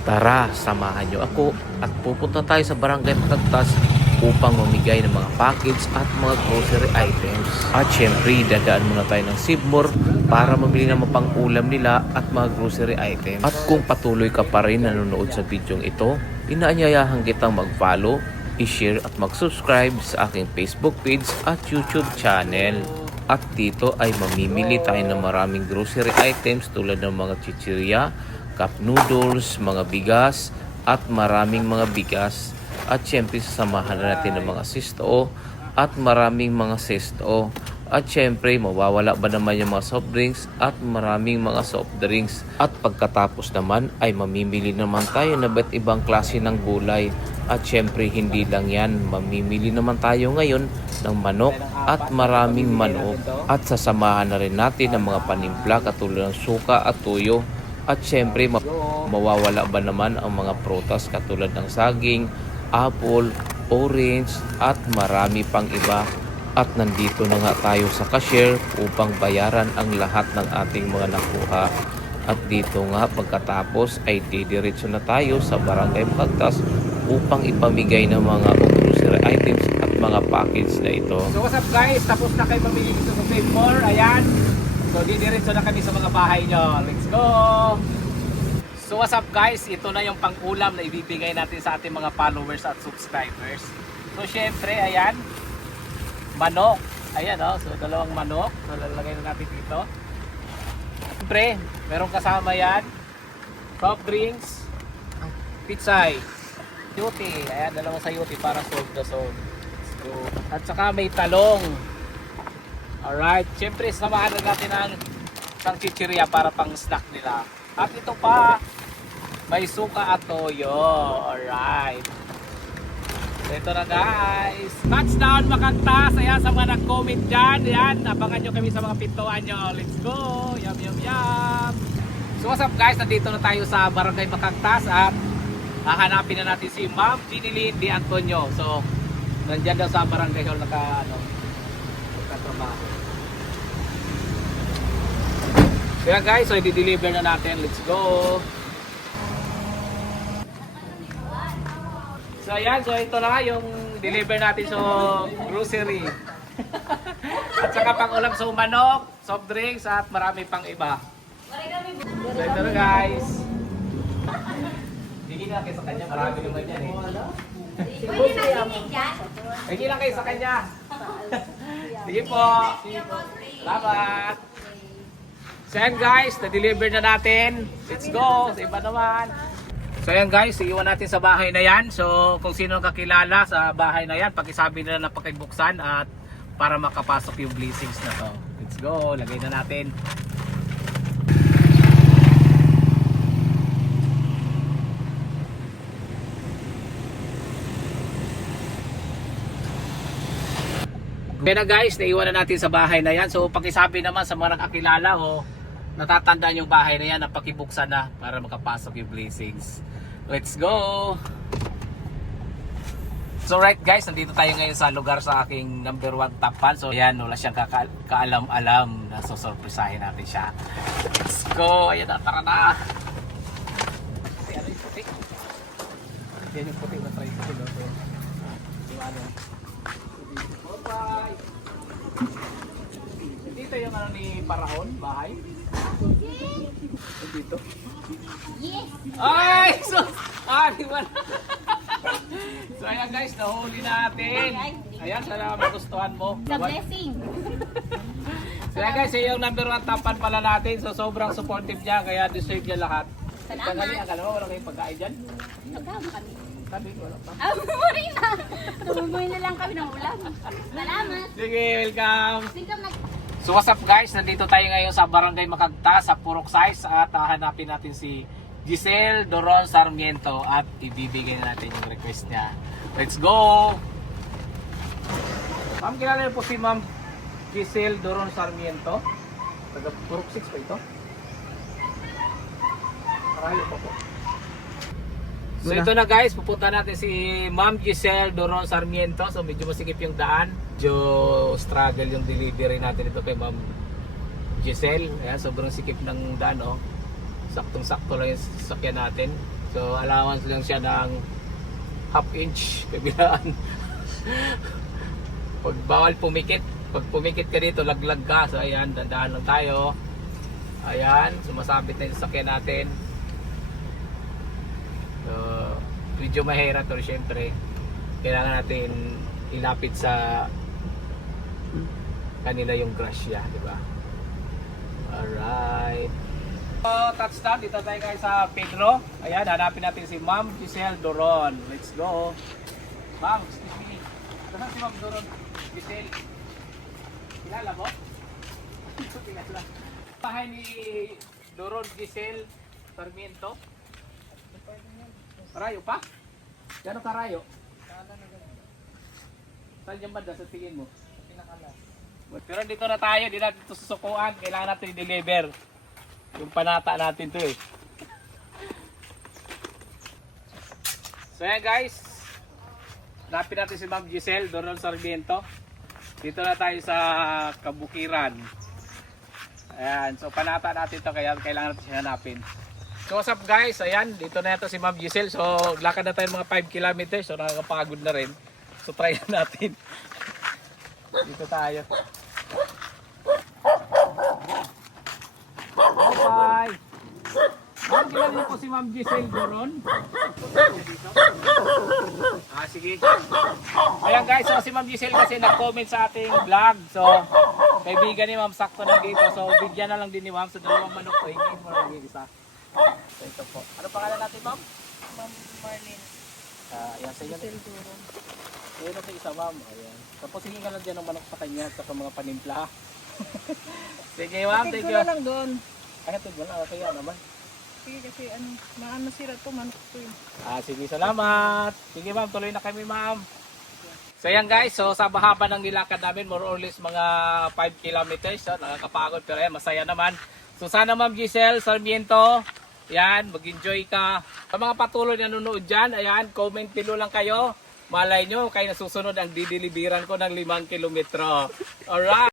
Tara, samahan niyo ako at pupunta tayo sa Barangay Patagtas upang mamigay ng mga package at mga grocery items. At syempre, dadaan muna tayo ng Sibmor para mamili ng mga pang-ulam nila at mga grocery items. At kung patuloy ka pa rin nanonood sa bidyong ito, inaanyayahan kitang mag-follow, i-share at mag-subscribe sa aking Facebook page at YouTube channel. At dito ay mamimili tayo ng maraming grocery items tulad ng mga chichirya, cup noodles, mga bigas at maraming mga bigas. At syempre sasamahan na natin ng mga sisto at maraming mga sesto. At syempre mawawala ba naman yung mga soft drinks at maraming mga soft drinks. At pagkatapos naman ay mamimili naman tayo ng iba't ibang klase ng gulay. At syempre hindi lang yan, mamimili naman tayo ngayon ng manok at maraming manok. At sasamahan na rin natin ng mga panimpla katulad ng suka at tuyo. At syempre mawawala ba naman ang mga prutas katulad ng saging, apple, orange at marami pang iba. At nandito na nga tayo sa cashier upang bayaran ang lahat ng ating mga nakuha. At dito nga pagkatapos ay didiretso na tayo sa Barangay Patagtas upang ipamigay ng mga grocery items at mga package na ito. So what's up guys, tapos na kayo mamili dito sa Save ayan. So didiretso na kami sa mga bahay nyo. Let's go! So what's up guys, ito na yung pang-ulam na ibibigay natin sa ating mga followers at subscribers. So syempre, ayan, manok. Ayan o, so dalawang manok. So lalagay na natin dito. Syempre, merong kasama yan. Soft drinks, pitsay, yuti. Ayan, dalawang sayuti para solve the solve. So, at saka may talong. Alright, syempre samahan na natin ang isang chichirya para pang snack nila. At ito pa, may suka at toyo. Alright. So ito na guys. Touchdown Makagtas. Ayan sa mga nag-comment dyan. Ayan, abangan nyo kami sa mga pintuan nyo. Let's go. Yum yum yum. So what's up guys, nandito na tayo sa Barangay Makagtas at hahanapin na natin si Ma'am Ginilyn De Antonio. So nandyan daw sa Barangay Hall nakatrabaho. Kaya guys, so i-deliver na natin. Let's go. So ayan, so ito na yung deliver natin sa grocery. At saka pang ulam sa manok, soft drinks at marami pang iba. So ito na guys. Hindi na kayo sa kanya, marami naman yan eh. Hindi lang kayo sa kanya. Sige po. Salamat. So ayan guys, na-deliver na natin. Let's go. Sa iba naman. So ayan guys, iiwan natin sa bahay na yan. So kung sino kakilala sa bahay na yan, pakisabi nila na pakibuksan at para makapasok yung blessings na to. Let's go, lagay na natin. Kaya na guys, naiwan na natin sa bahay na yan. So pakisabi naman sa mga nakakilala o natatandaan yung bahay na yan na pakibuksan na para makapasok yung blessings. Let's go! So right guys, nandito tayo ngayon sa lugar sa aking number 1 top fan. So ayan, wala siyang kaalam-alam na susurprisahin natin siya. Let's go! Ayan na, tara na! Ano yung puti? Yan yung puti na tricycle. So ano? Bye-bye! Dito yung ano ni Paraon, bahay? Dito? Yes! Ay! So, di ba? So ayan guys, nahuli natin. Ayan, sana magustuhan mo. The blessing! So ayan guys, yung number 1 tapan pala natin. So sobrang supportive niya, kaya deserve niya lahat. Salamat. Tangali, akala mo wala kayong pagkain dyan? Nagkama kami. Sabi ko, wala pa. Ah, bumuri na! Bumuri na lang kami ng ulam. Salamat! Sige, welcome! Welcome na. So what's up guys, nandito tayo ngayon sa Barangay Makagtas sa Purok Size at hahanapin natin si Giselle Doron Sarmiento at ibibigay na natin yung request niya. Let's go! Ma'am, kilala niyo po si Ma'am Giselle Doron Sarmiento? Taga Purok 6 pa ito? Parayo pa po. So ito na guys, pupunta natin si Ma'am Giselle Doron Sarmiento. So medyo masikip yung daan. Medyo struggle yung delivery natin ito kay Ma'am Giselle. Ayan, sobrang sikip ng daan oh. Saktong-sakto lang yung sasakyan natin. So allowance lang siya ng half inch kabilaan. Pag bawal pumikit. Pag pumikit ka dito, laglag ka. So ayan, dandaan lang tayo. Ayan, sumasabit na yung sasakyan natin. So medyo mahirap pero syempre kailangan natin ilapit sa kanila yung grasya, di ba? Alright. So, touchdown. Dito tayo guys sa Pedro. Ayan, hanapin natin si Ma'am Giselle Doron. Let's go. Ma'am, excuse me. Saan si Ma'am Doron? Giselle. Kilala mo? Kilala. Bahay ni Doron Giselle Sarmiento. Rayo pa? Gano'ng karayo? Saan yung banda sa tingin mo? Pinakalas. Pero dito na tayo, di natin ito susukuan. Kailangan natin i-deliver. Yung panata natin to eh. So yan guys. Hanapin natin si Ma'am Giselle Doron Sarmiento. Dito na tayo sa Kabukiran. Ayan, so panata natin to kaya kailangan natin siya hanapin. So what's up guys, ayan, dito na ito si Ma'am Giselle. So lakad na tayo mga 5 kilometers, so nakakapagod na rin. So try na natin. Dito tayo. Bye! Ma'am, kilala niyo po si Ma'am Giselle Doron? Sige. Ayan guys, so si Ma'am Giselle kasi nag-comment sa ating vlog. So, kaibigan ni Ma'am sakto na dito. So, bigyan na lang din ni Ma'am sa dalawang manok ko. Hingin mo lang yung isa. So, ito po. Ano pangalan natin, Ma'am? Ma'am Marlene. Ayan, sa inyo. Giselle Doron. Ayan na sa isa, Ma'am. Ayan. Tapos hingin ka lang dyan ng manok sa kanya at sa mga panimpla. Sige, Ma'am. Thank you. lang doon. Ay, ito wala. Okay yan naman. Sige kasi maano sira to manok to yun. Sige, salamat. Sige ma'am, tuloy na kami ma'am. So yan guys, so sa bahaba ng nilakad namin, more or less mga 5 kilometers. So nakakapagod pero yan, masaya naman. So sana Ma'am Giselle Sarmiento, yan, mag-enjoy ka. Sa mga patuloy na nanonood dyan, ayan, comment below lang kayo. Malay nyo, kayo nasusunod ang dideliveran ko ng 5 kilometro. Alright.